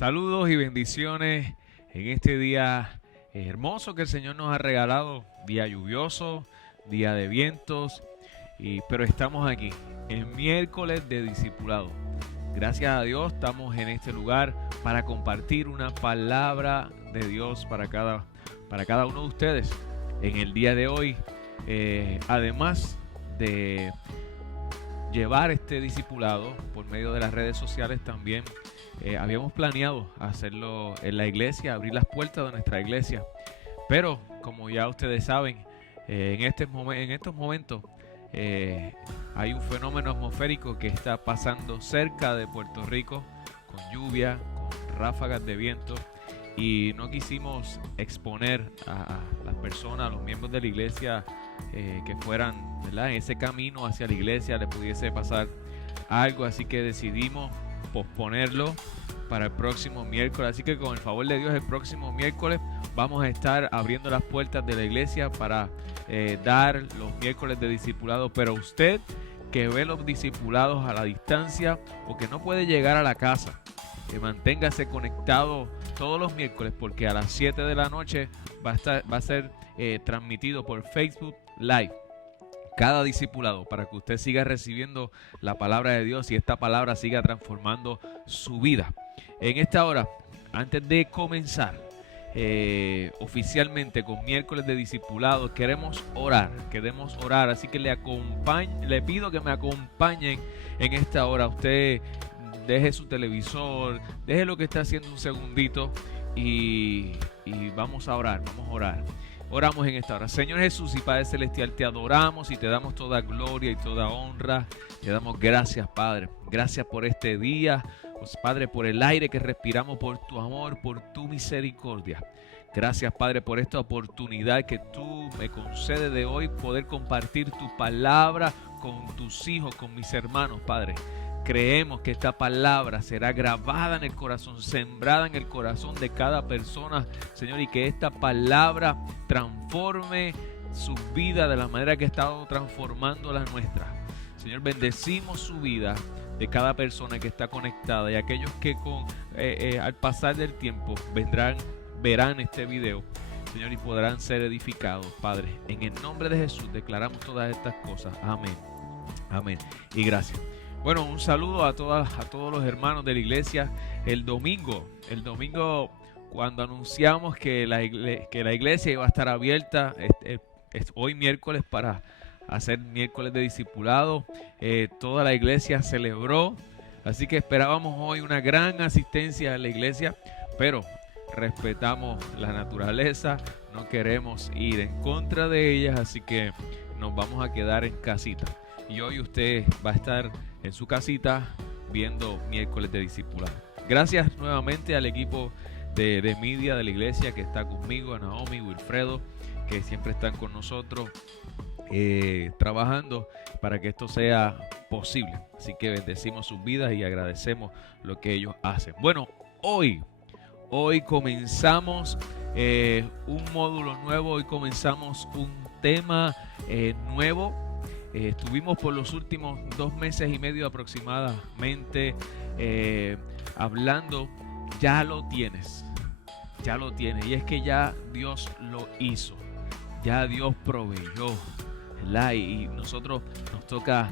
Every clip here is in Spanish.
Saludos y bendiciones en este día hermoso que el Señor nos ha regalado, día lluvioso, día de vientos, pero estamos aquí, en miércoles de discipulado. Gracias a Dios estamos en este lugar para compartir una palabra de Dios para cada uno de ustedes. En el día de hoy, además de llevar este discipulado por medio de las redes sociales, también habíamos planeado hacerlo en la iglesia, abrir las puertas de nuestra iglesia. Pero como ya ustedes saben, en estos momentos hay un fenómeno atmosférico que está pasando cerca de Puerto Rico, con lluvia, con ráfagas de viento, y no quisimos exponer a las personas, a los miembros de la iglesia, que fueran, ¿verdad?, en ese camino hacia la iglesia le pudiese pasar algo, así que decidimos posponerlo para el próximo miércoles. Así que con el favor de Dios, el próximo miércoles vamos a estar abriendo las puertas de la iglesia para dar los miércoles de discipulado. Pero usted que ve los discipulados a la distancia o que no puede llegar a la casa, manténgase conectado todos los miércoles, porque a las 7 de la noche va a ser transmitido por Facebook Live cada discipulado, para que usted siga recibiendo la palabra de Dios y esta palabra siga transformando su vida. En esta hora, antes de comenzar oficialmente con miércoles de discipulado, queremos orar, así que le pido que me acompañen en esta hora. Usted deje su televisor, deje lo que está haciendo un segundito y vamos a orar. Oramos en esta hora. Señor Jesús y Padre Celestial, te adoramos y te damos toda gloria y toda honra. Te damos gracias, Padre. Gracias por este día, pues, Padre, por el aire que respiramos, por tu amor, por tu misericordia. Gracias, Padre, por esta oportunidad que tú me concedes de hoy poder compartir tu palabra con tus hijos, con mis hermanos, Padre. Creemos que esta palabra será grabada en el corazón, sembrada en el corazón de cada persona, Señor, y que esta palabra transforme su vida de la manera que ha estado transformando la nuestra. Señor, bendecimos su vida de cada persona que está conectada, y aquellos que al pasar del tiempo verán este video, Señor, y podrán ser edificados, Padre. En el nombre de Jesús declaramos todas estas cosas. Amén. Amén. Y gracias. Bueno, un saludo a todos los hermanos de la iglesia. El domingo, cuando anunciamos que la iglesia iba a estar abierta, hoy miércoles, para hacer miércoles de discipulado, toda la iglesia celebró. Así que esperábamos hoy una gran asistencia a la iglesia, pero respetamos la naturaleza, no queremos ir en contra de ellas, así que nos vamos a quedar en casita. Y hoy usted va a estar en su casita viendo miércoles de discipulado. Gracias nuevamente al equipo de media de la iglesia que está conmigo, a Naomi, Wilfredo, que siempre están con nosotros trabajando para que esto sea posible. Así que bendecimos sus vidas y agradecemos lo que ellos hacen. Bueno, hoy comenzamos un módulo nuevo, hoy comenzamos un tema nuevo. Estuvimos por los últimos 2 meses y medio aproximadamente hablando. Ya lo tienes, y es que ya Dios lo hizo, ya Dios proveyó, ¿verdad? Y nosotros nos toca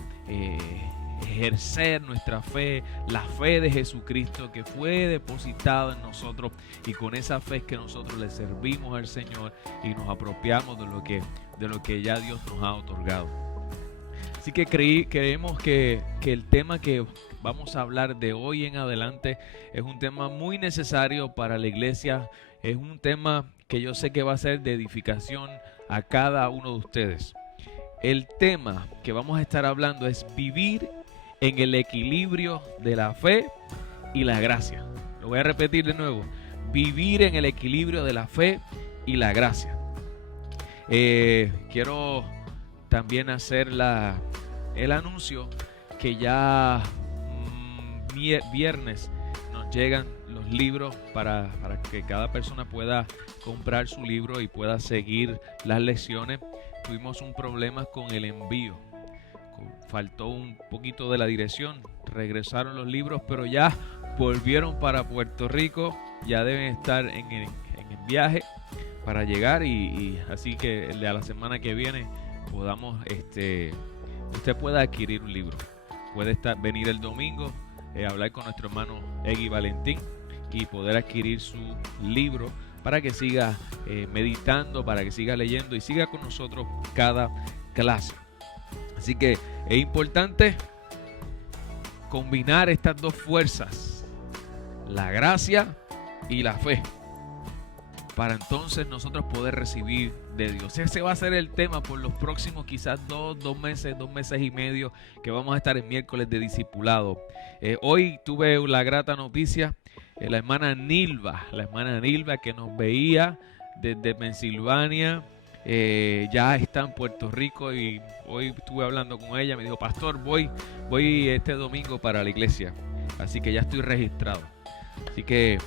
ejercer nuestra fe, la fe de Jesucristo que fue depositada en nosotros, y con esa fe es que nosotros le servimos al Señor y nos apropiamos de lo que ya Dios nos ha otorgado. Así que creemos que el tema que vamos a hablar de hoy en adelante es un tema muy necesario para la iglesia. Es un tema que yo sé que va a ser de edificación a cada uno de ustedes. El tema que vamos a estar hablando es vivir en el equilibrio de la fe y la gracia. Lo voy a repetir de nuevo. Vivir en el equilibrio de la fe y la gracia. Quiero también hacer el anuncio que ya viernes nos llegan los libros para que cada persona pueda comprar su libro y pueda seguir las lecciones. Tuvimos un problema con el envío, faltó un poquito de la dirección, regresaron los libros, pero ya volvieron para Puerto Rico, ya deben estar en el viaje para llegar y así que a la semana que viene podamos, usted pueda adquirir un libro. Puede venir el domingo, hablar con nuestro hermano Egui Valentín y poder adquirir su libro para que siga meditando, para que siga leyendo y siga con nosotros cada clase. Así que es importante combinar estas dos fuerzas, la gracia y la fe, para entonces nosotros poder recibir de Dios. Ese va a ser el tema por los próximos quizás dos meses y medio que vamos a estar en miércoles de discipulado. Hoy tuve la grata noticia, la hermana Nilva que nos veía desde Pensilvania, ya está en Puerto Rico y hoy estuve hablando con ella. Me dijo: pastor, voy este domingo para la iglesia, así que ya estoy registrado. Así que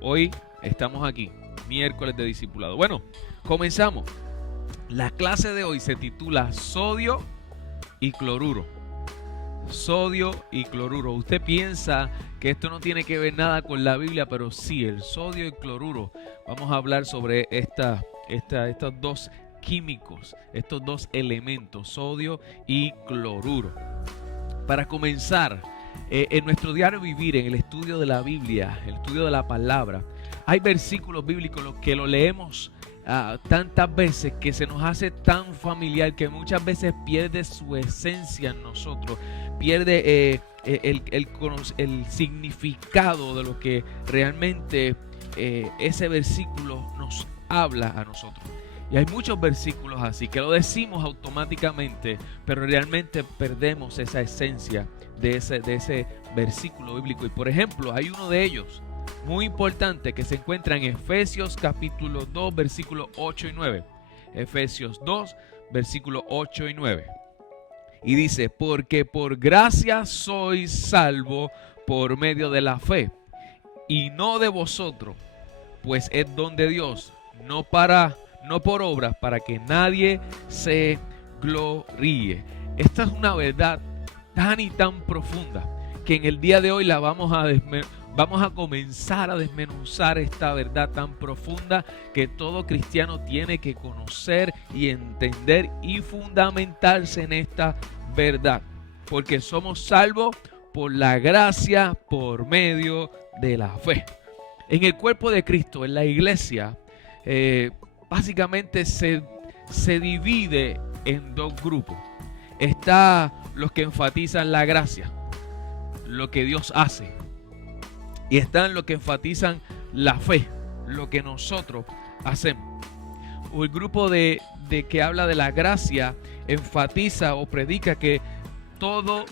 hoy estamos aquí, miércoles de discipulado. Bueno, comenzamos. La clase de hoy se titula Sodio y Cloruro. Sodio y cloruro. Usted piensa que esto no tiene que ver nada con la Biblia, pero sí, el sodio y cloruro. Vamos a hablar sobre estos dos químicos, estos dos elementos, sodio y cloruro. Para comenzar, en nuestro diario vivir, en el estudio de la Biblia, el estudio de la palabra, hay versículos bíblicos que lo leemos tantas veces que se nos hace tan familiar que muchas veces pierde su esencia en nosotros, pierde el significado de lo que realmente ese versículo nos habla a nosotros. Y hay muchos versículos así que lo decimos automáticamente, pero realmente perdemos esa esencia de ese versículo bíblico. Y por ejemplo, hay uno de ellos muy importante que se encuentra en Efesios capítulo 2, versículos 8 y 9. Efesios 2, versículos 8 y 9. Y dice: porque por gracia sois salvo por medio de la fe, y no de vosotros, pues es don de Dios, no por obras, para que nadie se gloríe. Esta es una verdad tan y tan profunda que en el día de hoy la vamos a comenzar a desmenuzar, esta verdad tan profunda que todo cristiano tiene que conocer y entender y fundamentarse en esta verdad, porque somos salvos por la gracia por medio de la fe. En el cuerpo de Cristo, en la iglesia, básicamente se divide en dos grupos. Está los que enfatizan la gracia, lo que Dios hace, y están los que enfatizan la fe, lo que nosotros hacemos. O el grupo de que habla de la gracia enfatiza o predica que todo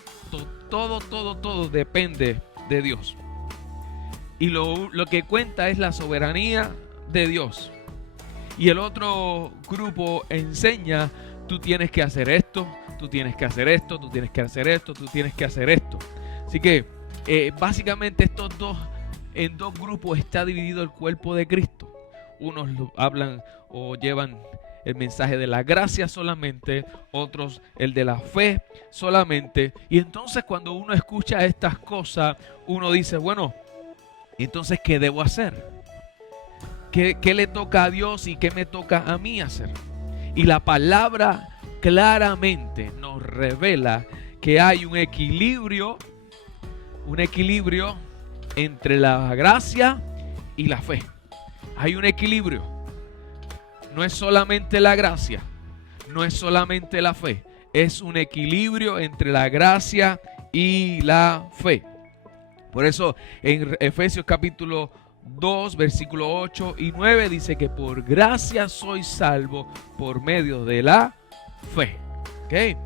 depende de Dios. Y lo que cuenta es la soberanía de Dios. Y el otro grupo enseña: tú tienes que hacer esto, tú tienes que hacer esto, tú tienes que hacer esto, tú tienes que hacer esto. Así que básicamente en dos grupos está dividido el cuerpo de Cristo. Unos hablan o llevan el mensaje de la gracia solamente, otros el de la fe solamente. Y entonces cuando uno escucha estas cosas, uno dice: bueno, entonces ¿qué debo hacer? ¿Qué le toca a Dios y qué me toca a mí hacer? Y la palabra claramente nos revela que hay un equilibrio entre la gracia y la fe. Hay un equilibrio. No es solamente la gracia, no es solamente la fe, es un equilibrio entre la gracia y la fe. Por eso en Efesios capítulo 2, versículos 8 y 9 dice que por gracia sois salvo por medio de la fe. ¿Okay?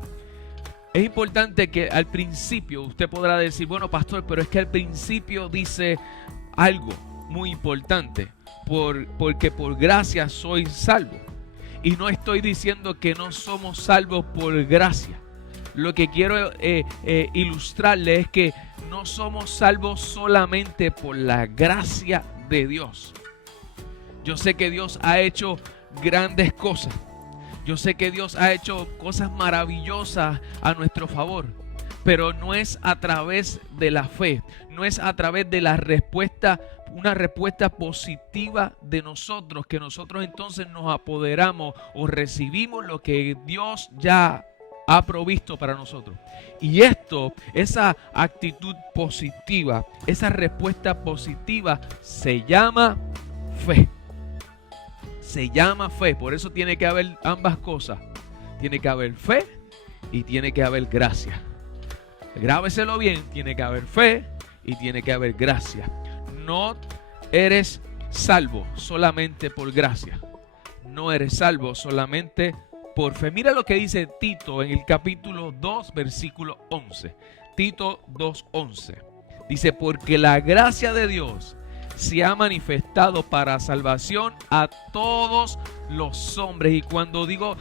Es importante que al principio usted podrá decir: bueno, pastor, pero es que al principio dice algo muy importante, porque por gracia sois salvo. Y no estoy diciendo que no somos salvos por gracia. Lo que quiero ilustrarle es que no somos salvos solamente por la gracia de Dios. Yo sé que Dios ha hecho grandes cosas. Yo sé que Dios ha hecho cosas maravillosas a nuestro favor. pero no es a través de la fe, no es a través de la respuesta, una respuesta positiva de nosotros, que nosotros entonces nos apoderamos o recibimos lo que Dios ya ha provisto para nosotros. Y esto, esa actitud positiva, esa respuesta positiva se llama fe. Se llama fe. Por eso tiene que haber ambas cosas. Tiene que haber fe y tiene que haber gracia. Grábeselo bien, tiene que haber fe y tiene que haber gracia. No eres salvo solamente por gracia. No eres salvo solamente por fe. Mira lo que dice Tito en el capítulo 2, versículo 11. Tito 2:11. Dice, porque la gracia de Dios se ha manifestado para salvación a todos los hombres. Y cuando digo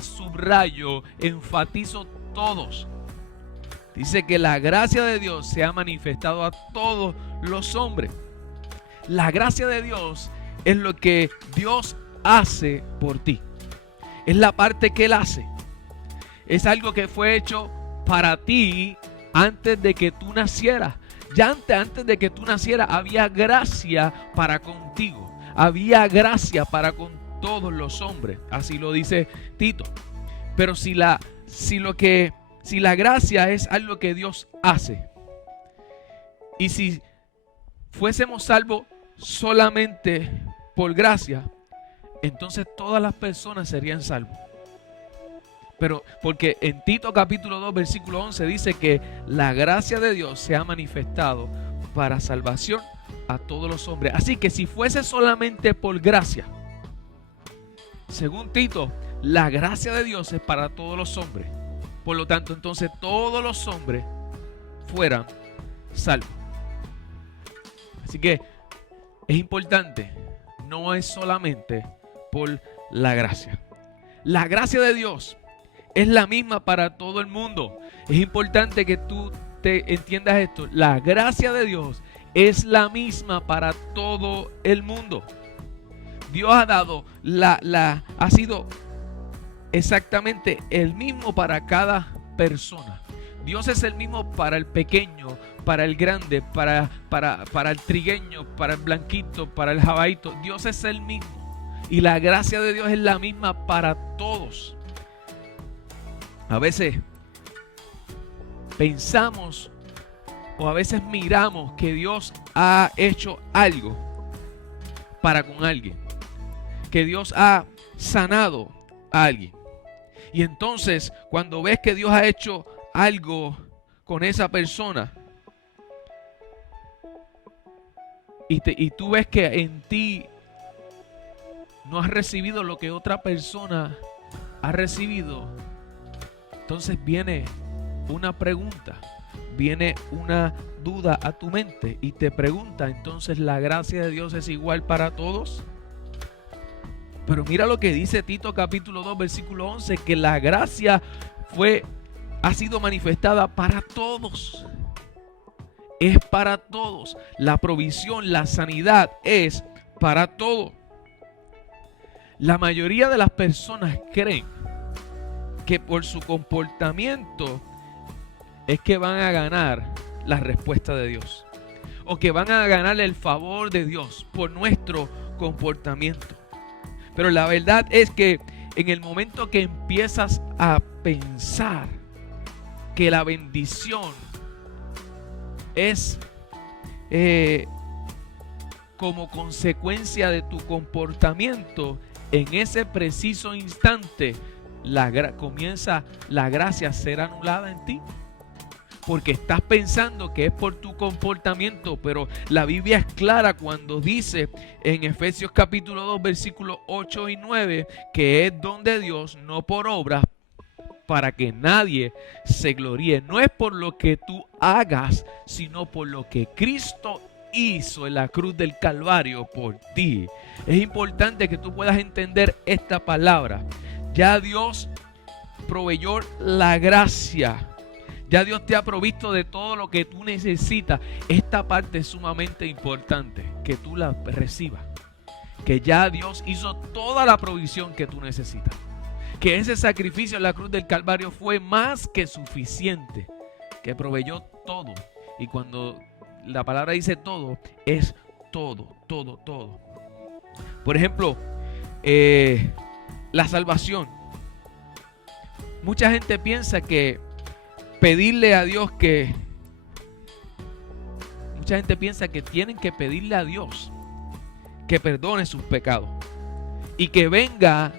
subrayo, enfatizo todos. Dice que la gracia de Dios se ha manifestado a todos los hombres. La gracia de Dios es lo que Dios hace por ti. Es la parte que Él hace. Es algo que fue hecho para ti antes de que tú nacieras. Ya antes de que tú nacieras había gracia para contigo. Había gracia para con todos los hombres. Así lo dice Tito. Pero si la gracia es algo que Dios hace, y si fuésemos salvos solamente por gracia, entonces todas las personas serían salvos. Pero porque en Tito capítulo 2 versículo 11 dice que la gracia de Dios se ha manifestado para salvación a todos los hombres. Así que si fuese solamente por gracia, según Tito, la gracia de Dios es para todos los hombres. Por lo tanto, entonces todos los hombres fueran salvos. Así que es importante, no es solamente por la gracia. La gracia de Dios es la misma para todo el mundo. Es importante que tú te entiendas esto. La gracia de Dios es la misma para todo el mundo. Dios ha dado ha sido exactamente el mismo para cada persona. Dios es el mismo para el pequeño, para el grande, para el trigueño, para el blanquito, para el jabaito. Dios es el mismo. Y la gracia de Dios es la misma para todos. A veces pensamos o a veces miramos que Dios ha hecho algo para con alguien. Que Dios ha sanado a alguien. Y entonces, cuando ves que Dios ha hecho algo con esa persona y tú ves que en ti no has recibido lo que otra persona ha recibido, entonces viene una pregunta, viene una duda a tu mente y te pregunta, entonces ¿la gracia de Dios es igual para todos? Pero mira lo que dice Tito capítulo 2 versículo 11, que la gracia ha sido manifestada para todos. Es para todos. La provisión, la sanidad es para todos. La mayoría de las personas creen que por su comportamiento es que van a ganar la respuesta de Dios. O que van a ganar el favor de Dios por nuestro comportamiento. Pero la verdad es que en el momento que empiezas a pensar que la bendición es como consecuencia de tu comportamiento, en ese preciso instante comienza la gracia a ser anulada en ti. Porque estás pensando que es por tu comportamiento, pero la Biblia es clara cuando dice en Efesios capítulo 2 versículos 8 y 9 que es don de Dios, no por obras, para que nadie se gloríe. No es por lo que tú hagas, sino por lo que Cristo hizo en la cruz del Calvario por ti. Es importante que tú puedas entender esta palabra. Ya Dios proveyó la gracia. Ya Dios te ha provisto de todo lo que tú necesitas. Esta parte es sumamente importante, que tú la recibas. Que ya Dios hizo toda la provisión que tú necesitas. Que ese sacrificio en la cruz del Calvario fue más que suficiente que proveyó todo. Y cuando la palabra dice todo, es todo, todo, todo. Por ejemplo, la salvación. Mucha gente piensa que pedirle a Dios mucha gente piensa que tienen que pedirle a Dios que perdone sus pecados y que venga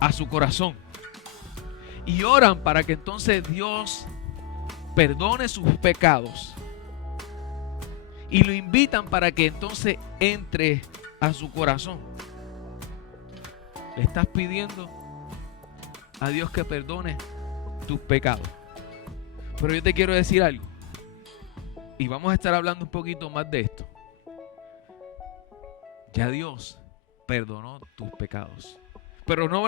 a su corazón. Y oran para que entonces Dios perdone sus pecados. Y lo invitan para que entonces entre a su corazón. Le estás pidiendo a Dios que perdone tus pecados. Pero yo te quiero decir algo. Y vamos a estar hablando un poquito más de esto. Ya Dios perdonó tus pecados. Pero no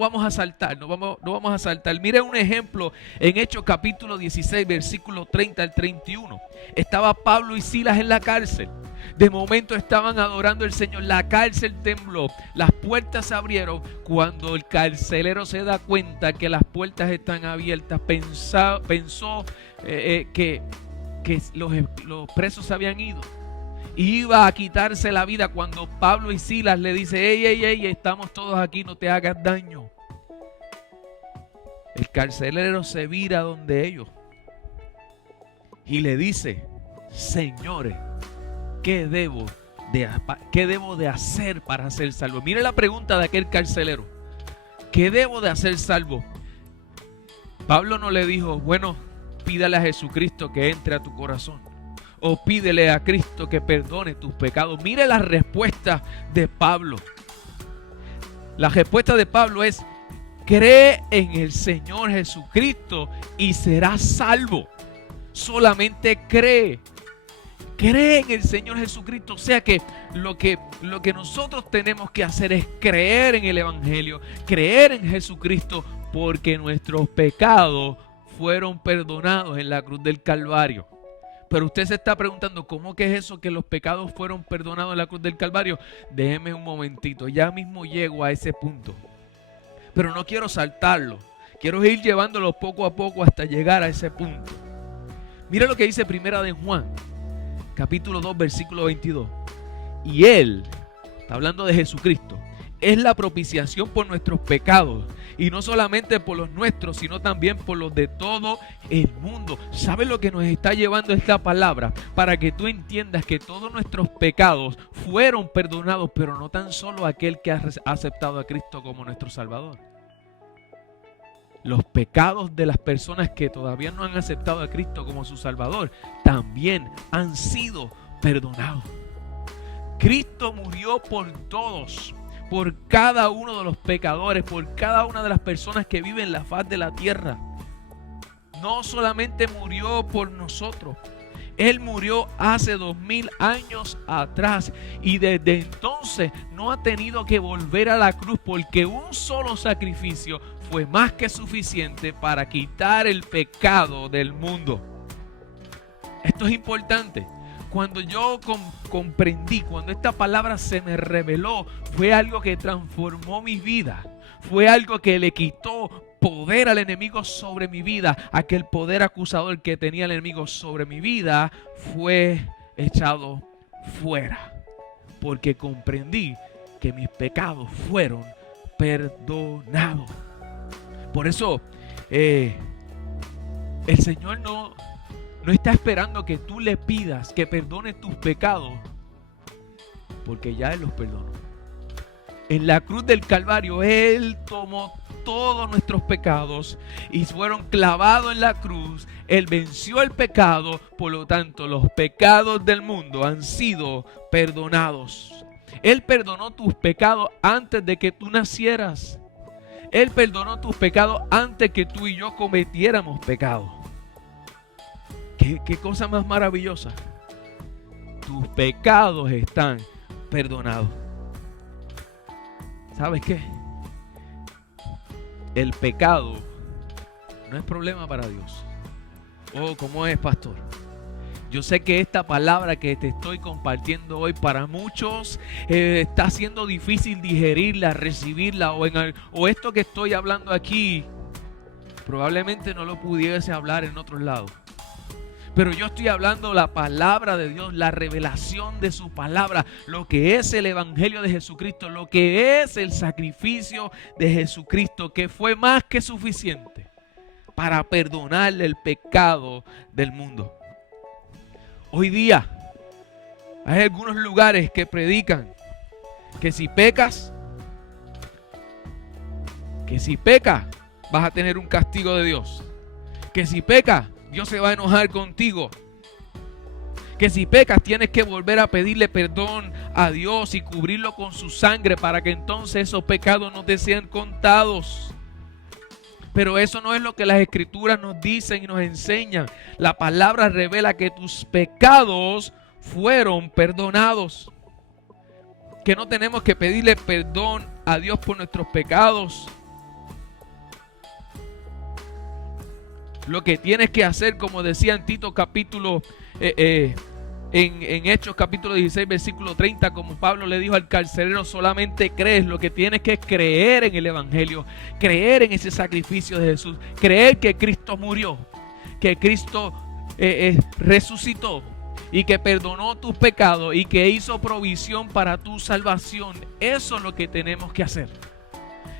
vamos a saltar, no vamos a saltar. Mira un ejemplo en Hechos capítulo 16, versículo 30 al 31. Estaba Pablo y Silas en la cárcel. De momento estaban adorando al Señor. La cárcel tembló, las puertas se abrieron. Cuando el carcelero se da cuenta que las puertas están abiertas, pensó que los presos se habían ido. Iba a quitarse la vida cuando Pablo y Silas le dicen: ey, estamos todos aquí, no te hagas daño. El carcelero se vira donde ellos y le dice: señores, ¿qué debo de hacer para ser salvo? Mire la pregunta de aquel carcelero: ¿qué debo de hacer salvo? Pablo no le dijo: bueno, pídale a Jesucristo que entre a tu corazón, o pídele a Cristo que perdone tus pecados. Mire la respuesta de Pablo. La respuesta de Pablo es: cree en el Señor Jesucristo y serás salvo. Solamente cree. Cree en el Señor Jesucristo. O sea que lo que nosotros tenemos que hacer es creer en el Evangelio, creer en Jesucristo, porque nuestros pecados fueron perdonados en la cruz del Calvario. Pero usted se está preguntando: ¿cómo que es eso que los pecados fueron perdonados en la cruz del Calvario? Déjeme un momentito, ya mismo llego a ese punto. Pero no quiero saltarlo, quiero ir llevándolo poco a poco hasta llegar a ese punto. Mira lo que dice Primera de Juan, capítulo 2, versículo 22. Y Él, está hablando de Jesucristo, es la propiciación por nuestros pecados. Y no solamente por los nuestros, sino también por los de todo el mundo. ¿Sabes lo que nos está llevando esta palabra? Para que tú entiendas que todos nuestros pecados fueron perdonados, pero no tan solo aquel que ha aceptado a Cristo como nuestro Salvador. Los pecados de las personas que todavía no han aceptado a Cristo como su Salvador también han sido perdonados. Cristo murió por todos, por cada uno de los pecadores, por cada una de las personas que viven en la faz de la tierra. No solamente murió por nosotros, Él murió hace 2000 años atrás y desde entonces no ha tenido que volver a la cruz, porque un solo sacrificio fue más que suficiente para quitar el pecado del mundo. Esto es importante. Cuando yo comprendí, cuando esta palabra se me reveló, fue algo que transformó mi vida. Fue algo que le quitó poder al enemigo sobre mi vida. Aquel poder acusador que tenía el enemigo sobre mi vida fue echado fuera. Porque comprendí que mis pecados fueron perdonados. Por eso el Señor no está esperando que tú le pidas que perdone tus pecados, porque ya Él los perdonó. En la cruz del Calvario Él tomó todos nuestros pecados y fueron clavados en la cruz. Él venció el pecado, por lo tanto los pecados del mundo han sido perdonados. Él perdonó tus pecados antes de que tú nacieras. Él perdonó tus pecados antes que tú y yo cometiéramos pecado. ¿Qué cosa más maravillosa? Tus pecados están perdonados. ¿Sabes qué? El pecado no es problema para Dios. Oh, ¿cómo es, pastor? Yo sé que esta palabra que te estoy compartiendo hoy para muchos está siendo difícil digerirla, recibirla, o esto que estoy hablando aquí Probablemente no lo pudiese hablar en otros lados. Pero yo estoy hablando la palabra de Dios, la revelación de su palabra, lo que es el evangelio de Jesucristo, lo que es el sacrificio de Jesucristo, que fue más que suficiente para perdonarle el pecado del mundo. Hoy día hay algunos lugares que predican que si pecas vas a tener un castigo de Dios. Que si pecas, Dios se va a enojar contigo. Que si pecas tienes que volver a pedirle perdón a Dios y cubrirlo con su sangre para que entonces esos pecados no te sean contados. Pero eso no es lo que las Escrituras nos dicen y nos enseñan. La palabra revela que tus pecados fueron perdonados. Que no tenemos que pedirle perdón a Dios por nuestros pecados. Lo que tienes que hacer, como decía en Tito capítulo, en Hechos capítulo 16, versículo 30, como Pablo le dijo al carcelero, solamente crees. Lo que tienes que creer en el evangelio, creer en ese sacrificio de Jesús, creer que Cristo murió, que Cristo resucitó y que perdonó tus pecados y que hizo provisión para tu salvación. Eso es lo que tenemos que hacer.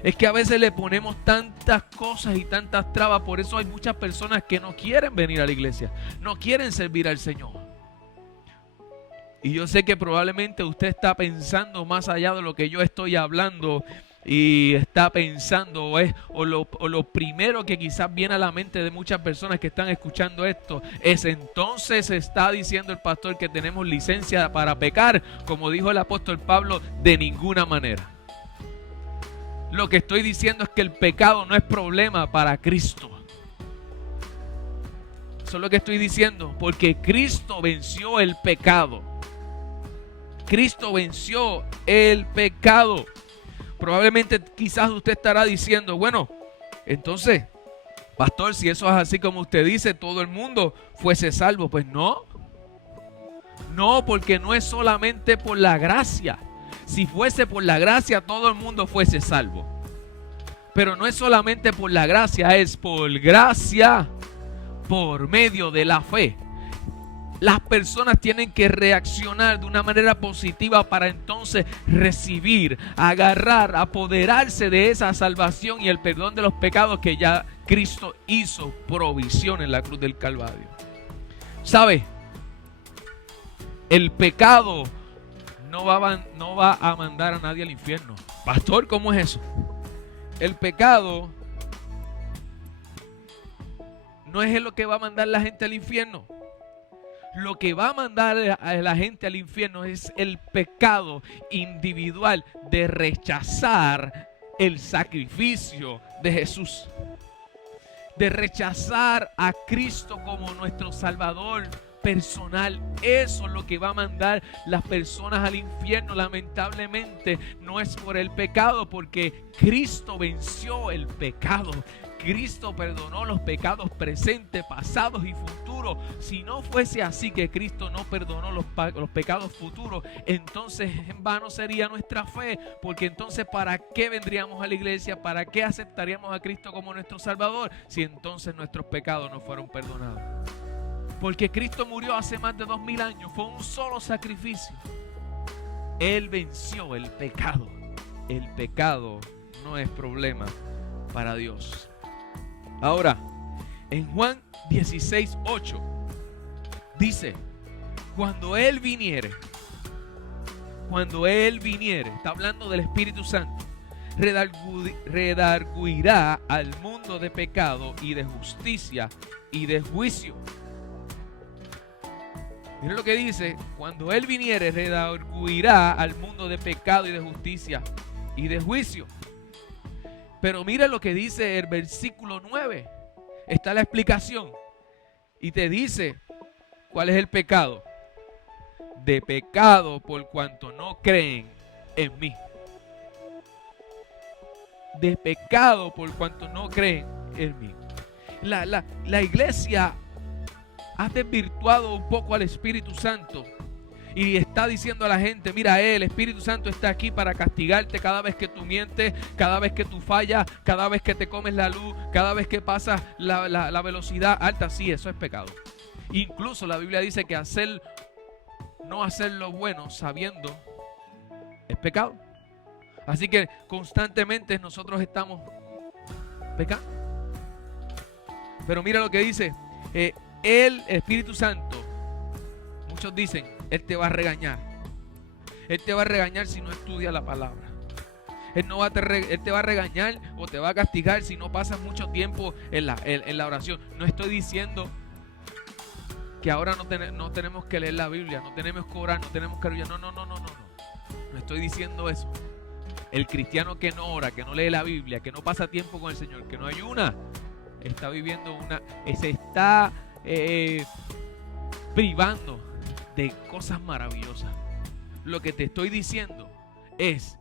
Es que a veces le ponemos tantas cosas y tantas trabas. Por eso hay muchas personas que no quieren venir a la iglesia, no quieren servir al Señor. Y yo sé que probablemente usted está pensando más allá de lo que yo estoy hablando. Y está pensando, o lo primero que quizás viene a la mente de muchas personas que están escuchando esto es: entonces está diciendo el pastor que tenemos licencia para pecar. Como dijo el apóstol Pablo, de ninguna manera. Lo que estoy diciendo es que el pecado no es problema para Cristo. Eso es lo que estoy diciendo, porque Cristo venció el pecado. Cristo venció el pecado. Probablemente quizás usted estará diciendo: bueno, entonces, pastor, si eso es así como usted dice, todo el mundo fuese salvo. Pues no. No, porque no es solamente por la gracia. Si fuese por la gracia, todo el mundo fuese salvo. Pero no es solamente por la gracia, es por gracia, por medio de la fe. Las personas tienen que reaccionar de una manera positiva para entonces recibir, agarrar, apoderarse de esa salvación y el perdón de los pecados que ya Cristo hizo provisión en la cruz del Calvario. ¿Sabe? El pecado no va a mandar a nadie al infierno. Pastor, ¿cómo es eso? El pecado no es lo que va a mandar la gente al infierno. Lo que va a mandar a la gente al infierno es el pecado individual de rechazar el sacrificio de Jesús. De rechazar a Cristo como nuestro Salvador personal. Eso es lo que va a mandar las personas al infierno. Lamentablemente no es por el pecado, porque Cristo venció el pecado. Cristo perdonó los pecados presentes, pasados y futuros. Si no fuese así, que Cristo no perdonó los pecados futuros, entonces en vano sería nuestra fe. Porque entonces, ¿para qué vendríamos a la iglesia? ¿Para qué aceptaríamos a Cristo como nuestro Salvador si entonces nuestros pecados no fueron perdonados? Porque Cristo murió hace más de 2000 años. Fue un solo sacrificio. Él venció el pecado. El pecado no es problema para Dios. Ahora, en Juan 16:8 dice: cuando Él viniere, está hablando del Espíritu Santo, redarguirá al mundo de pecado y de justicia y de juicio. Miren lo que dice: cuando Él viniere, redarguirá al mundo de pecado y de justicia y de juicio. Pero mira lo que dice el versículo 9. Está la explicación. Y te dice cuál es el pecado. De pecado por cuanto no creen en mí. De pecado por cuanto no creen en mí. La iglesia ha desvirtuado un poco al Espíritu Santo y está diciendo a la gente, mira, el Espíritu Santo está aquí para castigarte cada vez que tú mientes, cada vez que tú fallas, cada vez que te comes la luz, cada vez que pasas la velocidad alta. Sí, eso es pecado. Incluso la Biblia dice que no hacer lo bueno sabiendo es pecado. Así que constantemente nosotros estamos pecando. Pero mira lo que dice el Espíritu Santo. Muchos dicen, Él te va a regañar. Él te va a regañar si no estudias la palabra. Él te va a regañar o te va a castigar si no pasas mucho tiempo en la oración. No estoy diciendo que ahora no tenemos que leer la Biblia, no tenemos que orar, no tenemos que arrullar. No. No estoy diciendo eso. El cristiano que no ora, que no lee la Biblia, que no pasa tiempo con el Señor, que no ayuna, está viviendo se está privando de cosas maravillosas. Lo que te estoy diciendo es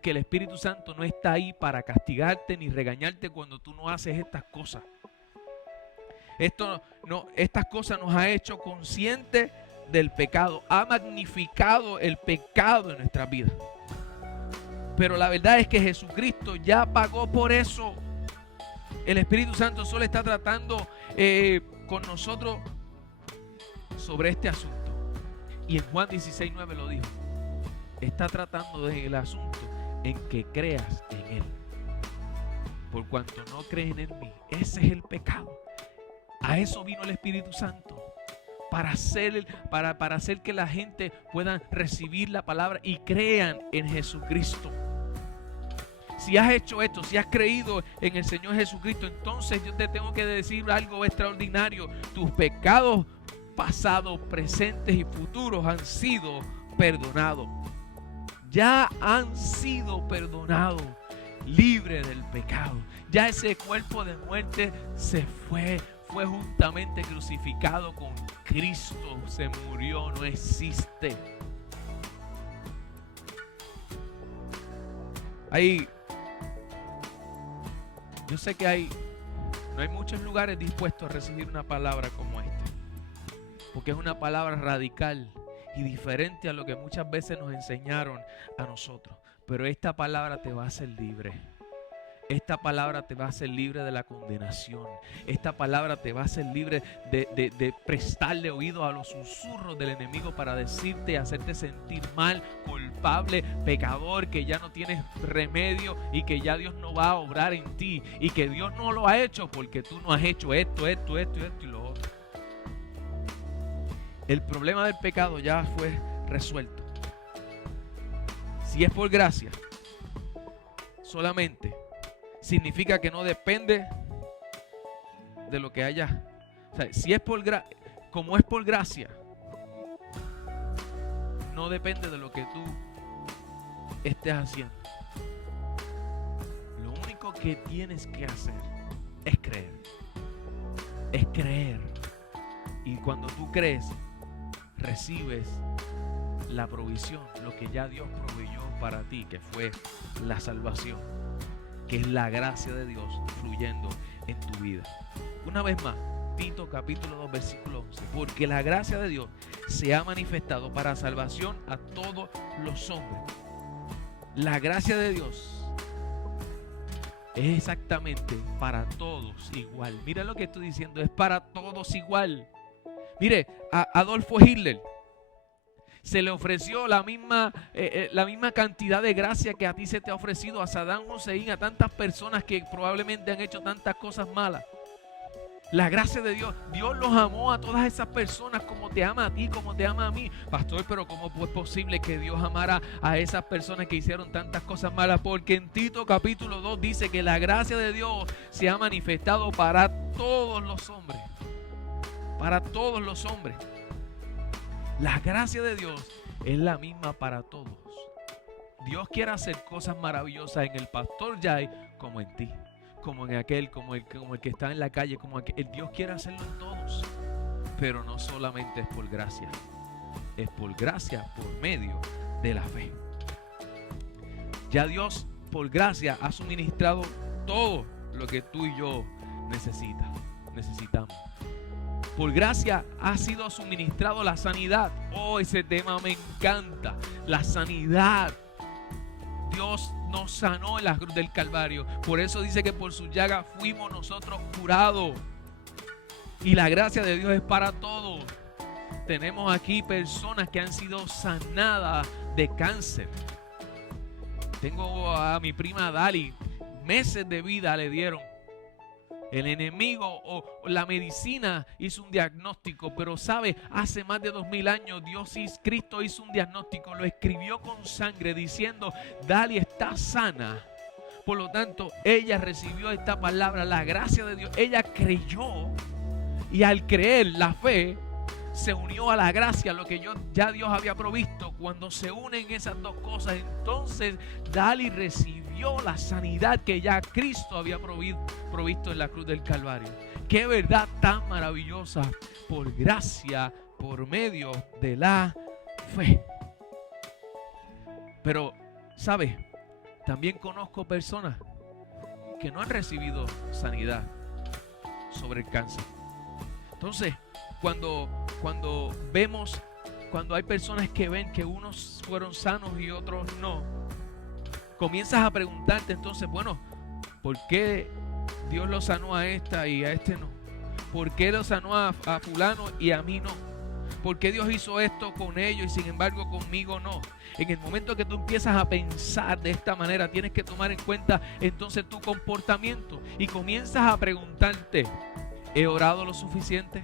que el Espíritu Santo no está ahí para castigarte ni regañarte cuando tú no haces estas cosas. Estas cosas nos ha hecho conscientes del pecado, ha magnificado el pecado en nuestras vidas. Pero la verdad es que Jesucristo ya pagó por eso. El Espíritu Santo solo está tratando con nosotros sobre este asunto. Y en Juan 16:9 lo dijo. Está tratando del asunto en que creas en Él. Por cuanto no creen en mí, ese es el pecado. A eso vino el Espíritu Santo. Para hacer que la gente pueda recibir la palabra y crean en Jesucristo. Si has hecho esto, si has creído en el Señor Jesucristo, entonces yo te tengo que decir algo extraordinario. Tus pecados pasados, presentes y futuros han sido perdonados. Ya han sido perdonados, libres del pecado. Ya ese cuerpo de muerte se fue juntamente crucificado con Cristo. Se murió, no existe. Yo sé que no hay muchos lugares dispuestos a recibir una palabra como esta, porque es una palabra radical y diferente a lo que muchas veces nos enseñaron a nosotros. Pero esta palabra te va a hacer libre. Esta palabra te va a hacer libre de la condenación. Esta palabra te va a hacer libre de prestarle oído a los susurros del enemigo para decirte, hacerte sentir mal, culpable, pecador, que ya no tienes remedio y que ya Dios no va a obrar en ti y que Dios no lo ha hecho porque tú no has hecho esto y lo otro. El problema del pecado ya fue resuelto. Si es por gracia, solamente significa que no depende de lo que haya. O sea, si es como es por gracia, no depende de lo que tú estés haciendo. Lo único que tienes que hacer es creer. Es creer. Y cuando tú crees, recibes la provisión, lo que ya Dios proveyó para ti, que fue la salvación, que es la gracia de Dios fluyendo en tu vida. Una vez más, Tito capítulo 2 versículo 11, porque la gracia de Dios se ha manifestado para salvación a todos los hombres. La gracia de Dios es exactamente para todos igual. Mira lo que estoy diciendo, es para todos igual. Mire, a Adolfo Hitler se le ofreció la misma cantidad de gracia que a ti se te ha ofrecido, a Saddam Hussein, a tantas personas que probablemente han hecho tantas cosas malas. La gracia de Dios, Dios los amó a todas esas personas como te ama a ti, como te ama a mí. Pastor, pero ¿cómo es posible que Dios amara a esas personas que hicieron tantas cosas malas? Porque en Tito capítulo 2 dice que la gracia de Dios se ha manifestado para todos los hombres. Para todos los hombres. La gracia de Dios es la misma para todos. Dios quiere hacer cosas maravillosas en el pastor Jay como en ti, como en aquel, como el que está en la calle, como aquel. Dios quiere hacerlo en todos, pero no solamente es por gracia, es por gracia por medio de la fe. Ya Dios por gracia ha suministrado todo lo que tú y yo necesitamos. Por gracia ha sido suministrado la sanidad. Oh, ese tema me encanta. La sanidad. Dios nos sanó en la cruz del Calvario. Por eso dice que por su llaga fuimos nosotros curados. Y la gracia de Dios es para todos. Tenemos aquí personas que han sido sanadas de cáncer. Tengo a mi prima Dali, meses de vida le dieron. El enemigo o la medicina hizo un diagnóstico, pero sabe, hace más de 2000 años Cristo hizo un diagnóstico, lo escribió con sangre diciendo, Dali está sana. Por lo tanto, ella recibió esta palabra, la gracia de Dios. Ella creyó y al creer, la fe se unió a la gracia, lo que ya Dios había provisto. Cuando se unen esas dos cosas, entonces Dali recibió la sanidad que ya Cristo había provisto en la cruz del Calvario. Qué verdad tan maravillosa, por gracia, por medio de la fe. Pero, ¿sabes? También conozco personas que no han recibido sanidad sobre el cáncer. Entonces, cuando hay personas que ven que unos fueron sanos y otros no, comienzas a preguntarte entonces, bueno, ¿por qué Dios lo sanó a esta y a este no? ¿Por qué lo sanó a fulano y a mí no? ¿Por qué Dios hizo esto con ellos y sin embargo conmigo no? En el momento que tú empiezas a pensar de esta manera, tienes que tomar en cuenta entonces tu comportamiento y comienzas a preguntarte, ¿he orado lo suficiente?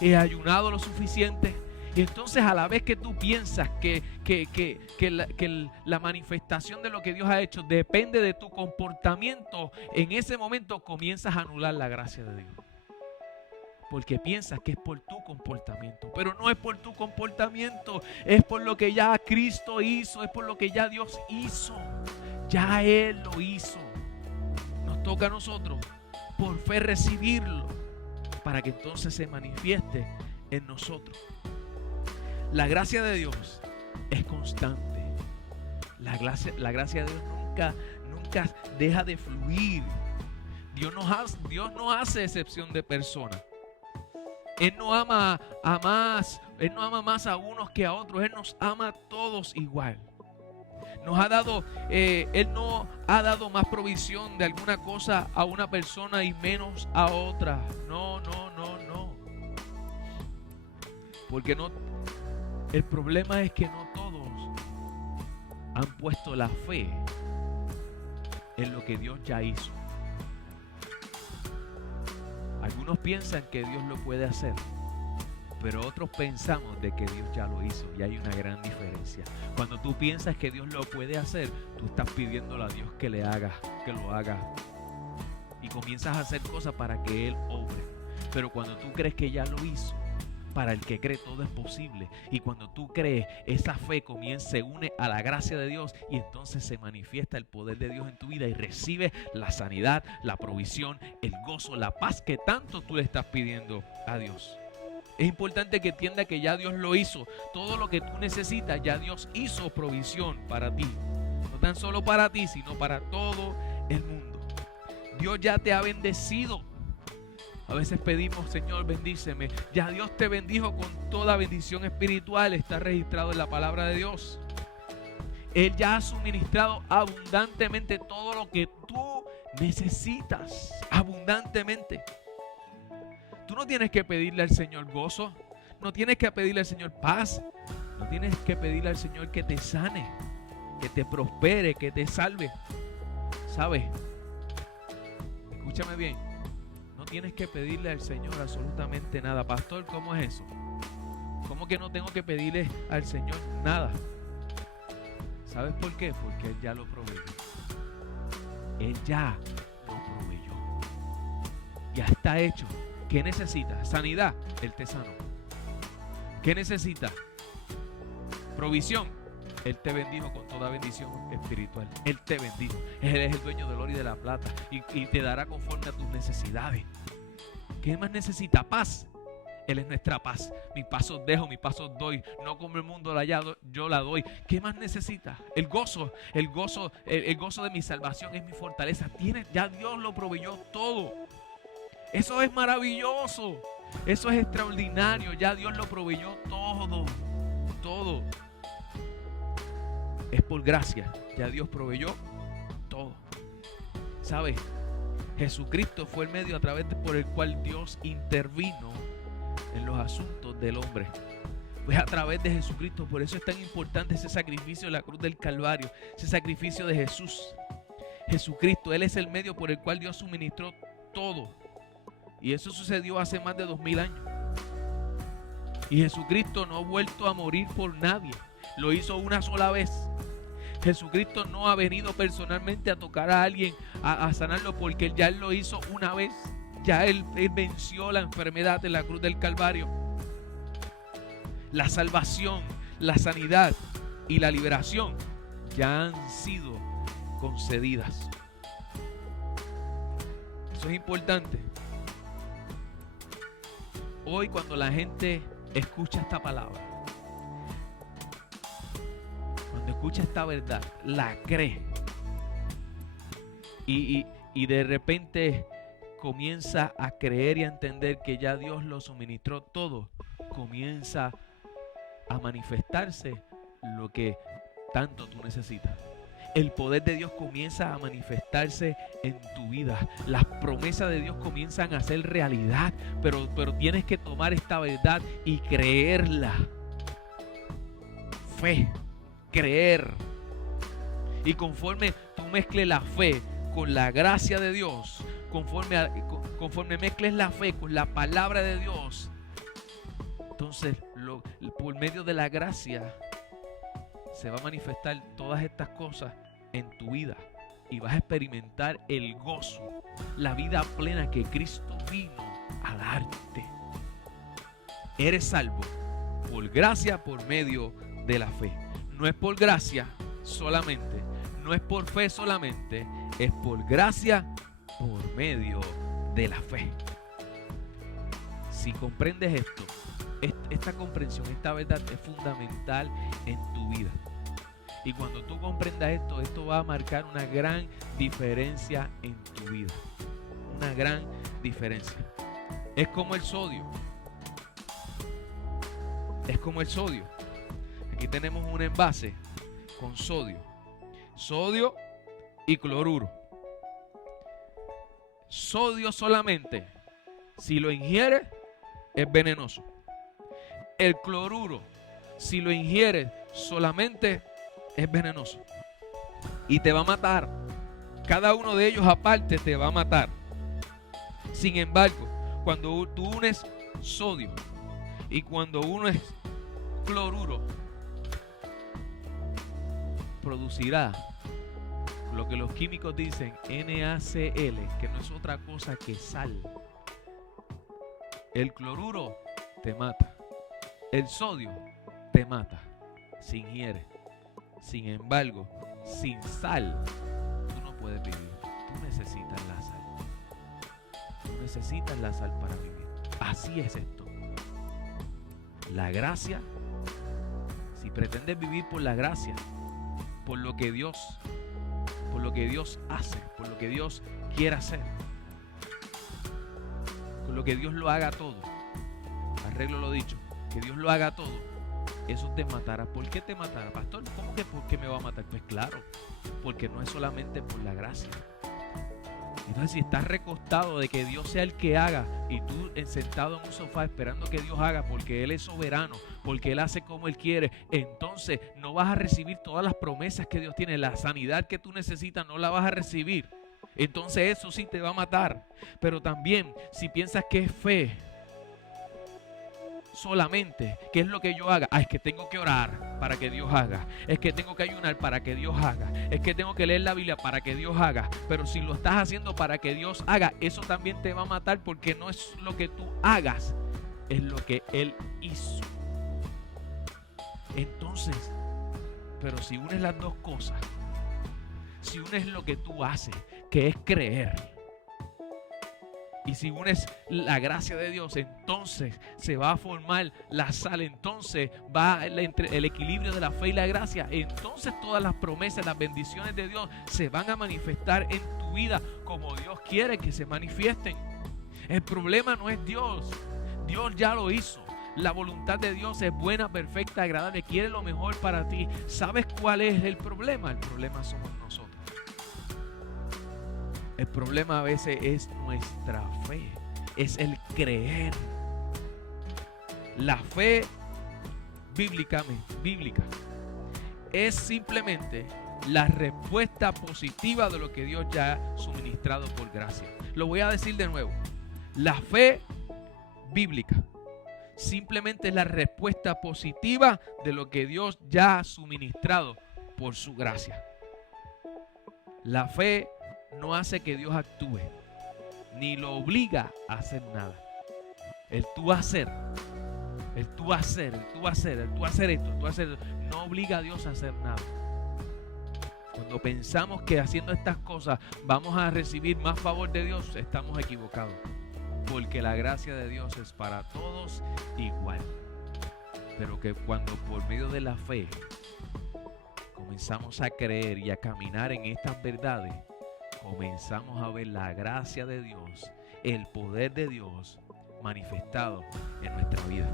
¿He ayunado lo suficiente? Y entonces a la vez que tú piensas que la manifestación de lo que Dios ha hecho depende de tu comportamiento, en ese momento comienzas a anular la gracia de Dios. Porque piensas que es por tu comportamiento, pero no es por tu comportamiento, es por lo que ya Cristo hizo, es por lo que ya Dios hizo. Ya Él lo hizo. Nos toca a nosotros por fe recibirlo, para que entonces se manifieste en nosotros. La gracia de Dios es constante. La gracia de Dios nunca deja de fluir. Dios no hace excepción de personas. Él no ama más a unos que a otros. Él nos ama a todos igual. Él no ha dado más provisión de alguna cosa a una persona y menos a otra. No. Porque el problema es que no todos han puesto la fe en lo que Dios ya hizo. Algunos piensan que Dios lo puede hacer, pero otros pensamos de que Dios ya lo hizo, y hay una gran diferencia. Cuando tú piensas que Dios lo puede hacer, tú estás pidiéndole a Dios que lo haga, y comienzas a hacer cosas para que Él obre. Pero cuando tú crees que ya lo hizo, para el que cree todo es posible. Y cuando tú crees, esa fe se une a la gracia de Dios, y entonces se manifiesta el poder de Dios en tu vida y recibes la sanidad, la provisión, el gozo, la paz que tanto tú le estás pidiendo a Dios. Es importante que entienda que ya Dios lo hizo. Todo lo que tú necesitas, ya Dios hizo provisión para ti. No tan solo para ti, sino para todo el mundo. Dios ya te ha bendecido. A veces pedimos, Señor, bendíceme. Ya Dios te bendijo con toda bendición espiritual. Está registrado en la palabra de Dios. Él ya ha suministrado abundantemente todo lo que tú necesitas. Abundantemente. Tú no tienes que pedirle al Señor gozo. No tienes que pedirle al Señor paz. No tienes que pedirle al Señor que te sane, que te prospere, que te salve. ¿Sabes? Escúchame bien. No tienes que pedirle al Señor absolutamente nada. Pastor, ¿cómo es eso? ¿Cómo que no tengo que pedirle al Señor nada? ¿Sabes por qué? Porque Él ya lo proveyó. Él ya lo proveyó. Ya está hecho. ¿Qué necesitas? Sanidad. Él te sanó. ¿Qué necesitas? Provisión. Él te bendijo con toda bendición espiritual. Él te bendijo. Él es el dueño del oro y de la plata. Y te dará conforme a tus necesidades. ¿Qué más necesita? Paz. Él es nuestra paz. Mi paz os dejo, mi paz os doy. No como el mundo yo la doy. ¿Qué más necesita? El gozo de mi salvación es mi fortaleza. Ya Dios lo proveyó todo. Eso es maravilloso. Eso es extraordinario. Ya Dios lo proveyó todo. Todo. Es por gracia. Ya Dios proveyó todo. ¿Sabes? Jesucristo fue el medio a través por el cual Dios intervino en los asuntos del hombre. Fue a través de Jesucristo. Por eso es tan importante ese sacrificio en la cruz del Calvario. Ese sacrificio de Jesús. Jesucristo, Él es el medio por el cual Dios suministró todo. Y eso sucedió hace más de 2000 años. Y Jesucristo no ha vuelto a morir por nadie. Lo hizo una sola vez. Jesucristo no ha venido personalmente a tocar a alguien, a sanarlo, porque ya Él lo hizo una vez. Ya él venció la enfermedad en la cruz del Calvario. La salvación, la sanidad y la liberación ya han sido concedidas. Eso es importante. Hoy, cuando la gente escucha esta palabra, cuando escucha esta verdad, la cree y de repente comienza a creer y a entender que ya Dios lo suministró todo, comienza a manifestarse lo que tanto tú necesitas. El poder de Dios comienza a manifestarse en tu vida. Las promesas de Dios comienzan a ser realidad, pero tienes que tomar esta verdad y creerla. Fe, creer. Y conforme tú mezcles la fe con la gracia de Dios, conforme mezcles la fe con la palabra de Dios, entonces por medio de la gracia se va a manifestar todas estas cosas en tu vida y vas a experimentar el gozo, la vida plena que Cristo vino a darte. Eres salvo por gracia, por medio de la fe. No es por gracia solamente, no es por fe solamente, es por gracia por medio de la fe. Si comprendes esto, esta comprensión, esta verdad es fundamental en tu vida. Y cuando tú comprendas esto, esto va a marcar una gran diferencia en tu vida. Una gran diferencia. Es como el sodio. Es como el sodio. Aquí tenemos un envase con sodio. Sodio y cloruro. Sodio solamente, si lo ingieres, es venenoso. El cloruro, si lo ingieres solamente, es venenoso y te va a matar. Cada uno de ellos aparte te va a matar. Sin embargo, cuando tú unes sodio y cuando unes cloruro, producirá lo que los químicos dicen NaCl, que no es otra cosa que sal. El cloruro te mata. El sodio te mata si ingieres. Sin embargo, sin sal, tú no puedes vivir. Tú necesitas la sal. Tú necesitas la sal para vivir. Así es esto. La gracia, si pretendes vivir por la gracia, por lo que Dios hace, por lo que Dios quiere hacer, por lo que Dios lo haga todo. Arreglo lo dicho, que Dios lo haga todo. Eso te matará. ¿Por qué te matará, pastor? ¿Cómo que por qué me va a matar? Pues claro, porque no es solamente por la gracia. Entonces, si estás recostado de que Dios sea el que haga y tú sentado en un sofá esperando que Dios haga porque Él es soberano, porque Él hace como Él quiere, entonces no vas a recibir todas las promesas que Dios tiene. La sanidad que tú necesitas no la vas a recibir. Entonces eso sí te va a matar. Pero también, si piensas que es fe solamente, ¿qué es lo que yo haga? Es que tengo que orar para que Dios haga. Es que tengo que ayunar para que Dios haga. Es que tengo que leer la Biblia para que Dios haga. Pero si lo estás haciendo para que Dios haga, eso también te va a matar, porque no es lo que tú hagas, es lo que Él hizo. Entonces, pero si unes las dos cosas, si unes lo que tú haces, que es creer, y si unes la gracia de Dios, entonces se va a formar la sal. Entonces va entre el equilibrio de la fe y la gracia. Entonces todas las promesas, las bendiciones de Dios se van a manifestar en tu vida como Dios quiere que se manifiesten. El problema no es Dios. Dios ya lo hizo. La voluntad de Dios es buena, perfecta, agradable. Quiere lo mejor para ti. ¿Sabes cuál es el problema? El problema somos nosotros. El problema a veces es nuestra fe. Es el creer. La fe bíblica es simplemente la respuesta positiva de lo que Dios ya ha suministrado por gracia. Lo voy a decir de nuevo. La fe bíblica simplemente es la respuesta positiva de lo que Dios ya ha suministrado por su gracia. La fe no hace que Dios actúe, ni lo obliga a hacer nada. El tú hacer esto, no obliga a Dios a hacer nada. Cuando pensamos que haciendo estas cosas vamos a recibir más favor de Dios, estamos equivocados. Porque la gracia de Dios es para todos igual. Pero que cuando por medio de la fe comenzamos a creer y a caminar en estas verdades, comenzamos a ver la gracia de Dios, el poder de Dios manifestado en nuestra vida.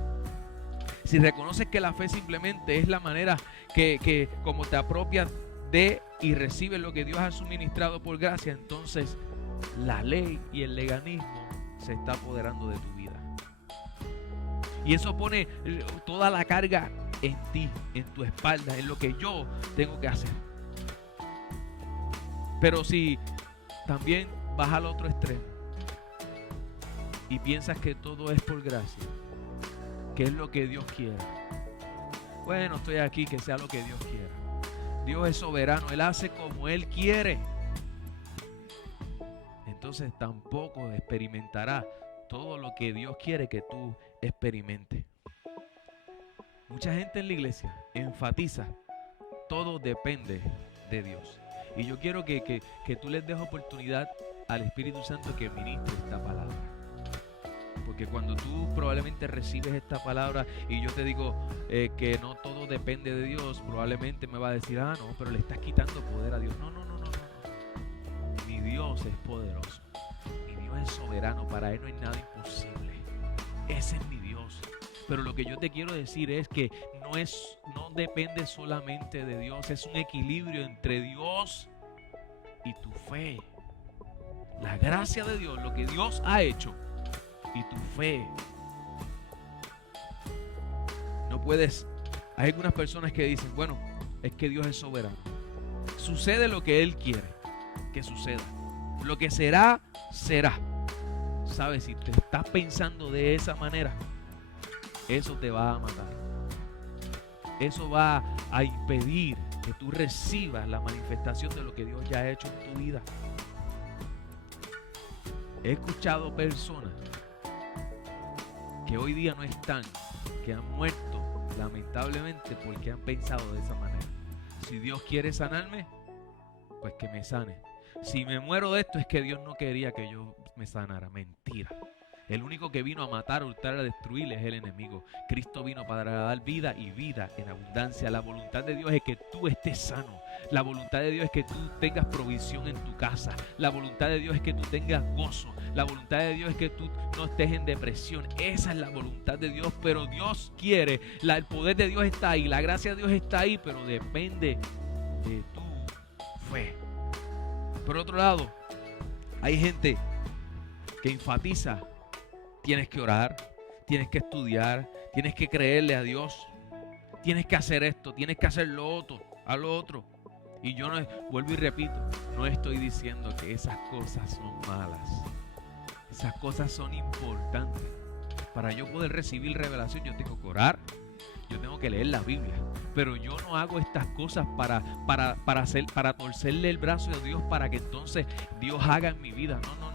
Si reconoces que la fe simplemente es la manera que como te apropias de y recibes lo que Dios ha suministrado por gracia, entonces la ley y el legalismo se está apoderando de tu vida. Y eso pone toda la carga en ti, en tu espalda, en lo que yo tengo que hacer. Pero si también vas al otro extremo y piensas que todo es por gracia, que es lo que Dios quiera. Bueno, estoy aquí, que sea lo que Dios quiera. Dios es soberano, Él hace como Él quiere. Entonces tampoco experimentará todo lo que Dios quiere que tú experimentes. Mucha gente en la iglesia enfatiza, todo depende de Dios. Y yo quiero que tú les des oportunidad al Espíritu Santo que ministre esta palabra. Porque cuando tú probablemente recibes esta palabra y yo te digo que no todo depende de Dios, probablemente me va a decir, no, pero le estás quitando poder a Dios. No. Mi Dios es poderoso. Mi Dios es soberano. Para Él no hay nada imposible. Ese es mi Dios. Pero lo que yo te quiero decir es que no depende solamente de Dios. Es un equilibrio entre Dios y tu fe. La gracia de Dios, lo que Dios ha hecho, y tu fe. No puedes. Hay algunas personas que dicen, bueno, es que Dios es soberano. Sucede lo que Él quiere que suceda. Lo que será, será. ¿Sabes? Si te estás pensando de esa manera, eso te va a matar. Eso va a impedir que tú recibas la manifestación de lo que Dios ya ha hecho en tu vida. He escuchado personas que hoy día no están, que han muerto lamentablemente porque han pensado de esa manera. Si Dios quiere sanarme, pues que me sane. Si me muero de esto es que Dios no quería que yo me sanara. Mentira. El único que vino a matar, a hurtar, a destruir es el enemigo. Cristo vino para dar vida y vida en abundancia. La voluntad de Dios es que tú estés sano. La voluntad de Dios es que tú tengas provisión en tu casa. La voluntad de Dios es que tú tengas gozo. La voluntad de Dios es que tú no estés en depresión. Esa es la voluntad de Dios. Pero Dios quiere. El poder de Dios está ahí. La gracia de Dios está ahí. Pero depende de tu fe. Por otro lado, hay gente que enfatiza: tienes que orar, tienes que estudiar, tienes que creerle a Dios, tienes que hacer esto, tienes que hacer lo otro. Y yo vuelvo y repito, no estoy diciendo que esas cosas son malas. Esas cosas son importantes. Para yo poder recibir revelación, yo tengo que orar, yo tengo que leer la Biblia. Pero yo no hago estas cosas para torcerle el brazo a Dios para que entonces Dios haga en mi vida. No.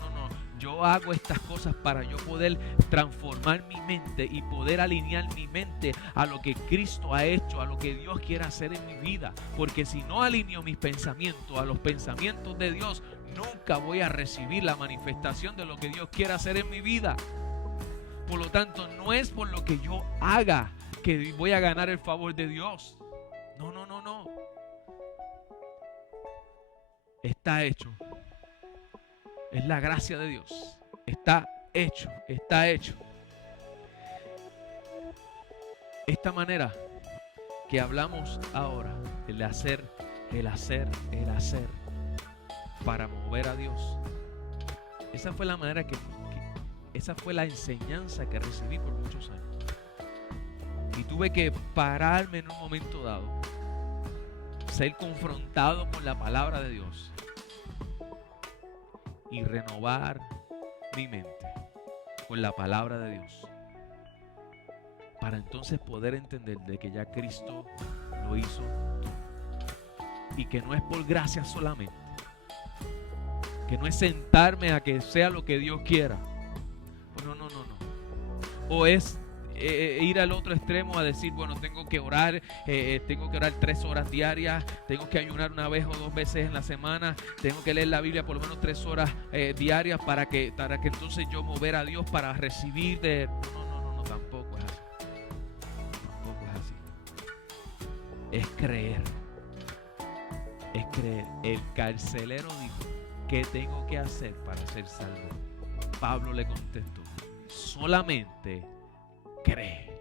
Yo hago estas cosas para yo poder transformar mi mente y poder alinear mi mente a lo que Cristo ha hecho, a lo que Dios quiere hacer en mi vida. Porque si no alineo mis pensamientos a los pensamientos de Dios, nunca voy a recibir la manifestación de lo que Dios quiere hacer en mi vida. Por lo tanto, no es por lo que yo haga que voy a ganar el favor de Dios. No. Está hecho. Es la gracia de Dios. Está hecho. esta manera que hablamos ahora, el hacer, para mover a Dios, esa fue la manera esa fue la enseñanza que recibí por muchos años. Y tuve que pararme en un momento dado, ser confrontado con la palabra de Dios y renovar mi mente con la palabra de Dios, para entonces poder entender de que ya Cristo lo hizo todo y que no es por gracia solamente, que no es sentarme a que sea lo que Dios quiera. No. O es ir al otro extremo a decir, bueno, tengo que orar 3 horas diarias, tengo que ayunar 1 vez o 2 veces en la semana, tengo que leer la Biblia por lo menos 3 horas diarias para que entonces yo mover a Dios para recibir de... No, tampoco es así. Tampoco es así. Es creer. El carcelero dijo, ¿qué tengo que hacer para ser salvo? Pablo le contestó, solamente cree.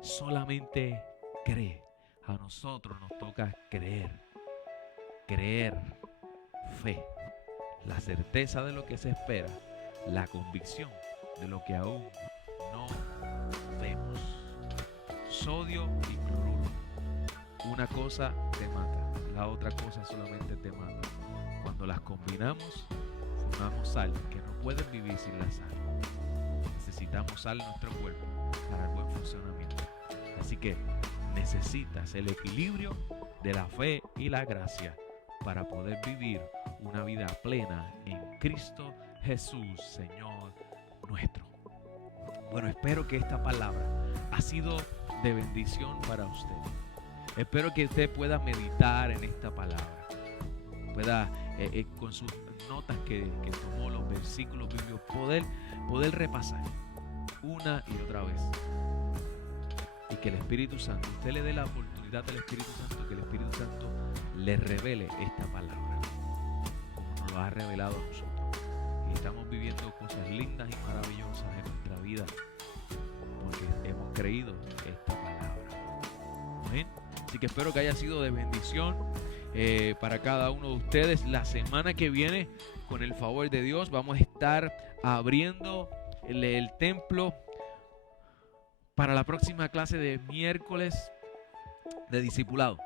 Solamente cree. A nosotros nos toca creer. Creer. Fe. La certeza de lo que se espera. La convicción de lo que aún no vemos. Sodio y cloruro. Una cosa te mata, la otra cosa solamente te mata. Cuando las combinamos, formamos sal, que no pueden vivir sin la sal. Necesitamos sal en nuestro cuerpo para el buen funcionamiento. Así que necesitas el equilibrio de la fe y la gracia para poder vivir una vida plena en Cristo Jesús, Señor nuestro. Bueno, espero que esta palabra ha sido de bendición para usted. Espero que usted pueda meditar en esta palabra, pueda con sus notas que tomó, los versículos bíblicos, poder repasar una y otra vez, y que el Espíritu Santo, usted le dé la oportunidad al Espíritu Santo, que el Espíritu Santo le revele esta palabra como nos lo ha revelado a nosotros. Y estamos viviendo cosas lindas y maravillosas en nuestra vida porque hemos creído esta palabra. Amén. Así que espero que haya sido de bendición para cada uno de ustedes. La semana que viene, con el favor de Dios, vamos a estar abriendo el templo para la próxima clase de miércoles de discipulado.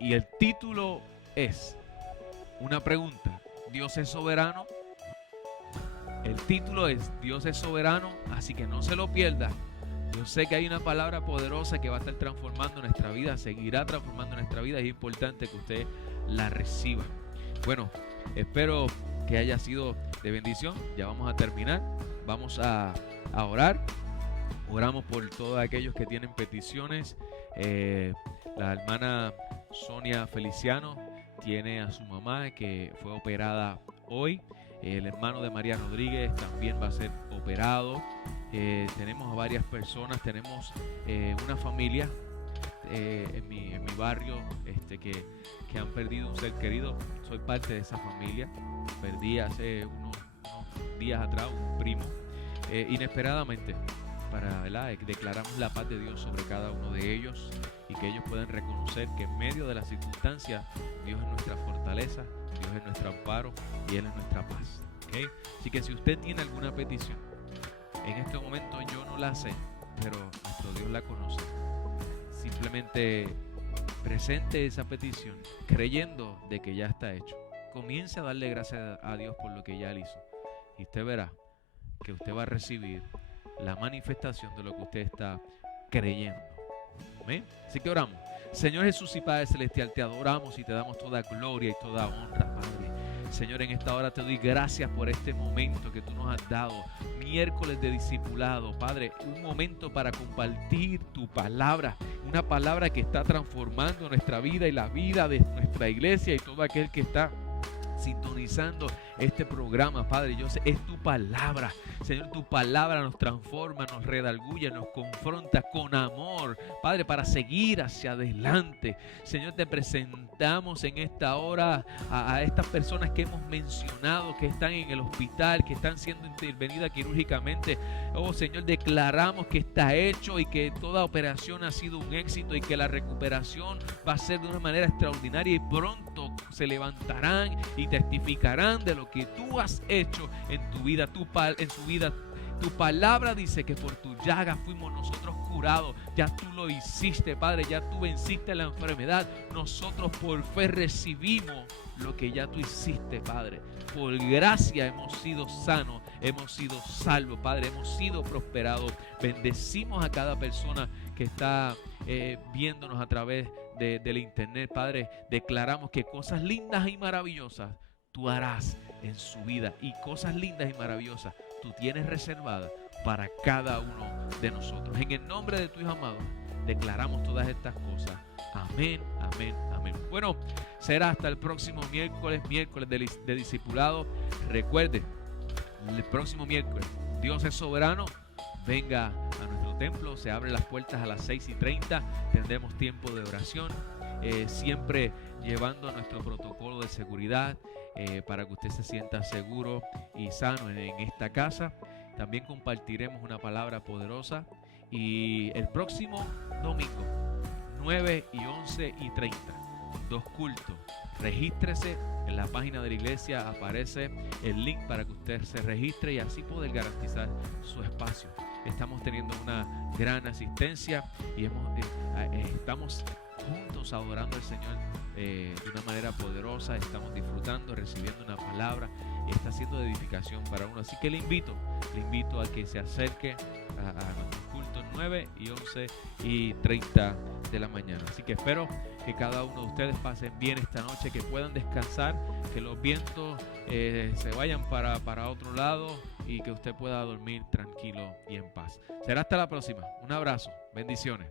Y el título es una pregunta: ¿Dios es soberano? El título es Dios es soberano, así que no se lo pierda. Yo sé que hay una palabra poderosa que va a estar transformando nuestra vida, seguirá transformando nuestra vida, y es importante que usted la reciba. Bueno, espero que haya sido de bendición. Ya vamos a terminar. Vamos a orar. Oramos por todos aquellos que tienen peticiones. La hermana Sonia Feliciano tiene a su mamá que fue operada hoy. El hermano de María Rodríguez también va a ser operado. Tenemos a varias personas. Tenemos una familia en mi barrio que han perdido un ser querido. Soy parte de esa familia. Perdí hace unos días atrás un primo inesperadamente. Declaramos la paz de Dios sobre cada uno de ellos, y que ellos puedan reconocer que en medio de las circunstancias Dios es nuestra fortaleza, Dios es nuestro amparo y Él es nuestra paz. ¿Okay? Así que si usted tiene alguna petición, en este momento yo no la sé, pero nuestro Dios la conoce. Simplemente presente esa petición creyendo de que ya está hecho. Comience a darle gracias a Dios por lo que ya Él hizo, y usted verá que usted va a recibir la manifestación de lo que usted está creyendo. ¿Amén? Así que oramos. Señor Jesús y Padre Celestial, te adoramos y te damos toda gloria y toda honra, Padre. Señor, en esta hora te doy gracias por este momento que tú nos has dado, miércoles de discipulado, Padre, un momento para compartir tu palabra, una palabra que está transformando nuestra vida y la vida de nuestra iglesia y todo aquel que está sintonizando este programa, Padre. Yo sé, es tu palabra, Señor, tu palabra nos transforma, nos redarguye, nos confronta con amor, Padre, para seguir hacia adelante. Señor, te presentamos en esta hora a estas personas que hemos mencionado, que están en el hospital, que están siendo intervenidas quirúrgicamente. Oh, Señor, declaramos que está hecho y que toda operación ha sido un éxito y que la recuperación va a ser de una manera extraordinaria, y pronto se levantarán y testificarán de lo que tú has hecho en tu vida, en su vida. Tu palabra dice que por tu llaga fuimos nosotros curados. Ya tú lo hiciste, Padre, ya tú venciste la enfermedad. Nosotros por fe recibimos lo que ya tú hiciste, Padre. Por gracia hemos sido sanos, hemos sido salvos, Padre, hemos sido prosperados. Bendecimos a cada persona que está viéndonos a través del internet, Padre. Declaramos que cosas lindas y maravillosas tú harás en su vida, y cosas lindas y maravillosas tú tienes reservadas para cada uno de nosotros. En el nombre de tu Hijo amado, declaramos todas estas cosas. Amén, amén, amén. Bueno, será hasta el próximo miércoles de discipulado. Recuerde, el próximo miércoles, Dios es soberano. Venga a nuestro templo, se abren las puertas a las 6:30. Tendremos tiempo de oración, siempre llevando nuestro protocolo de seguridad, para que usted se sienta seguro y sano en esta casa. También compartiremos una palabra poderosa, y el próximo domingo 9 y 11:30, 2 cultos. Regístrese en la página de la iglesia, aparece el link para que usted se registre y así poder garantizar su espacio. Estamos teniendo una gran asistencia y estamos juntos adorando al Señor de una manera poderosa. Estamos disfrutando, recibiendo una palabra, y está siendo de edificación para uno. Así que le invito a que se acerque a nuestros cultos 9 y 11:30 de la mañana. Así que espero que cada uno de ustedes pasen bien esta noche, que puedan descansar, que los vientos se vayan para otro lado, y que usted pueda dormir tranquilo y en paz. Será hasta la próxima. Un abrazo. Bendiciones.